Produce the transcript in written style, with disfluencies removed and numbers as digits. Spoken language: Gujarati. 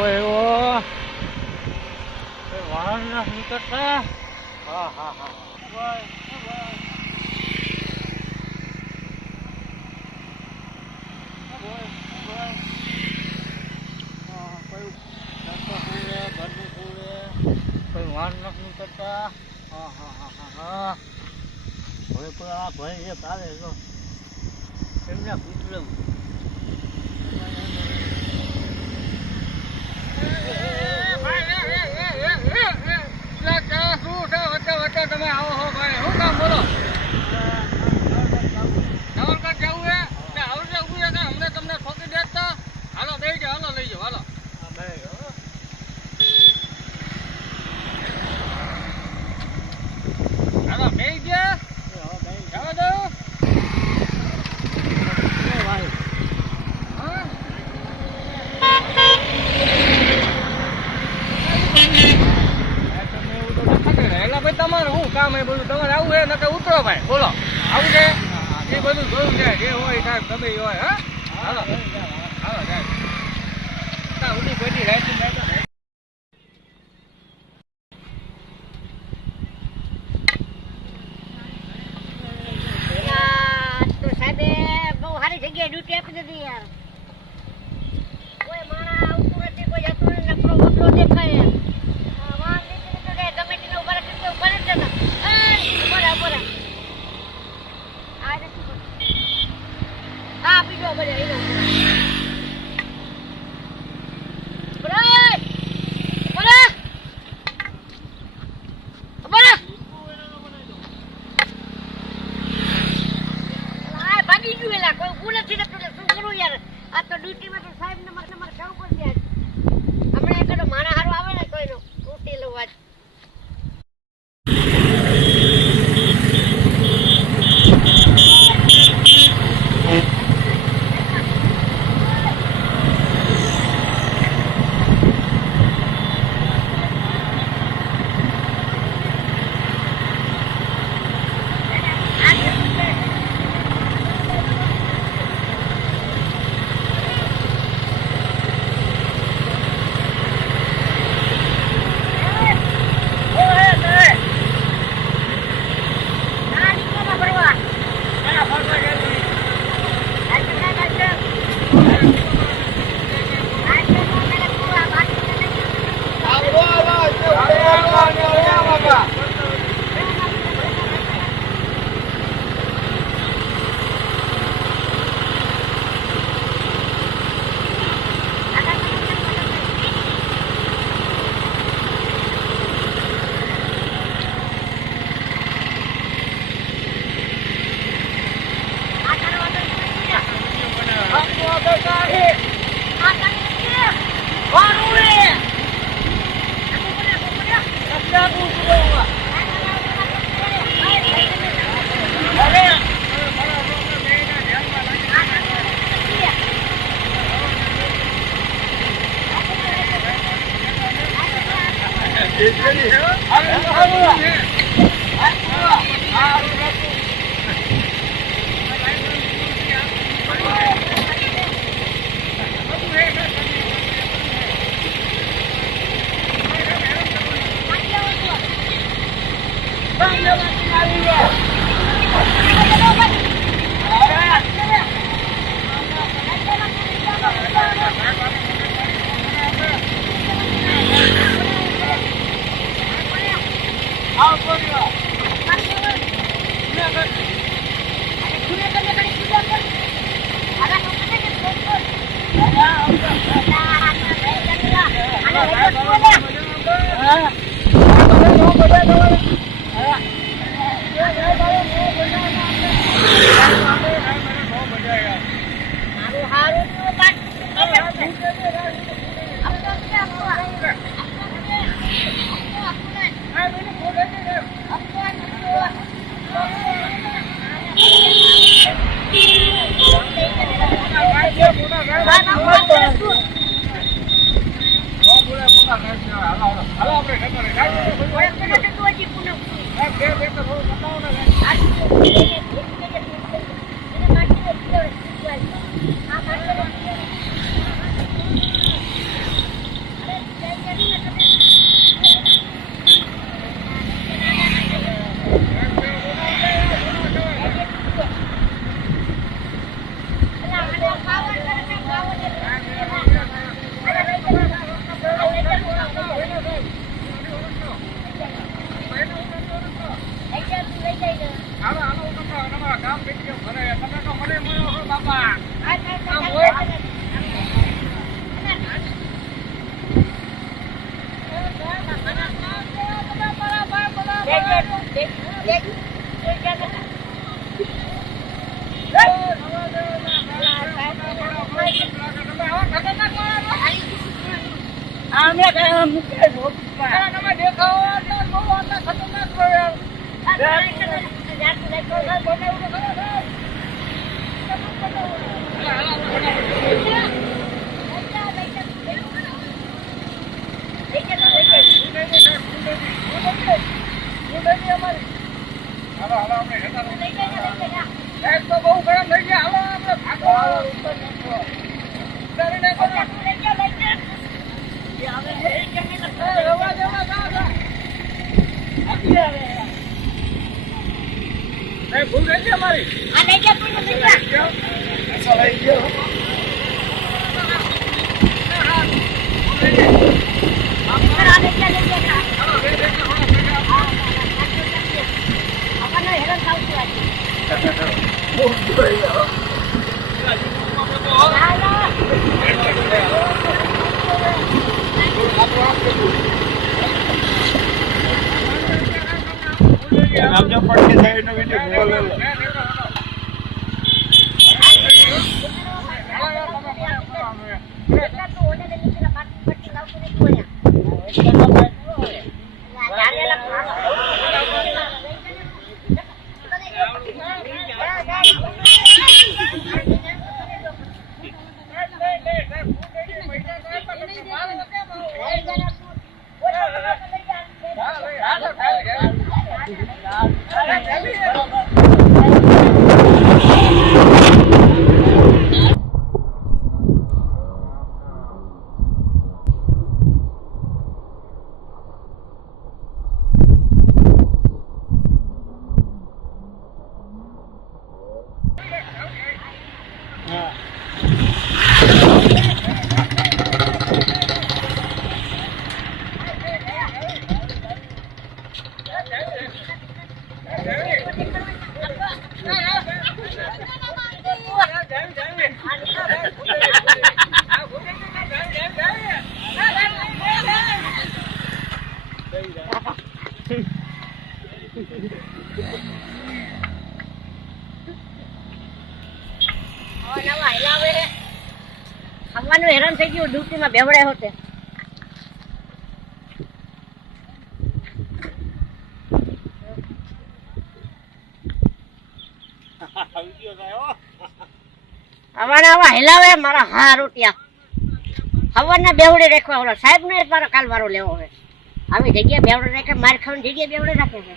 ઓય ઓ વાહન ના નીકળતા. હા હા હા વાહન નથી નીકળતા. હા હા હા હા હા હવે પણ આ ભાઈ એક આવે જો એમને પૂછવું. તમે આવો હો ભાઈ, શું કામ બોલો? નવલકટ જવું હે? આવડે ઉભું છે અમને તમને ઠોકી દેતા. હાલો દઈ જાઓ, હાલો લઈ જાઓ, હાલો. હાલો બેસી ગયા. જવા દો. તમારે શું કામ એ બધું તમારે આવું છે નકર ઉતરો ભાઈ. બોલો આવું છે એ બધું જોયું છે જે હોય સાહેબ ગમે હોય. હા હાલો હાલો સાહેબ ઉડી બધી રાઈટ તો સાહેબે બહુ સારી જગ્યાએ ડ્યુટી આપી દીધી યાર. કોઈ માણસ આવતું નથી, કોઈ જતું નથી, નકરો બકરો દેખાય. આ તો ડ્યુટીમાં તો સાહેબ ને મારે જવું પડશે. હમણાં એક માણા હારો આવે ને કોઈનો ઉઠી લઉં આજ. અમે કાંઈ મૂકે રોકવા. અરે તમે દેખાવો એટલે બહુ આટલા ખતરનાક છો યાર. આ કાંઈ તમે જાતું લેતો હોય. બનાવું તો ખરા સાહેબ. હાલો, હાલો, હાલો, આપણે જતા રહો. સાહેબ તો બહુ ગરમ થઈ ગયા. હાલો, આપણે ભાગો. ઉતારી નાખો ને. રવા દેવા, જાઓ, જાઓ. સાહેબ, ભૂલ થઈ ગઈ અમારી. આપજો પડકે સાઈડ નો વિડિયો બોલો ખાવાનું હેરાન થઈ ગયું ડ્યુટીમાં બેવડે હોતે. આવા હેલાવે મારા હા રોટિયા હવાના બેવડે રાખવા ઓલા સાહેબ ને મારો કાલ વારો લેવો હોય. આવી જગ્યાએ બેવડે રાખે માર ખાવાની જગ્યાએ બેવડે રાખે છે.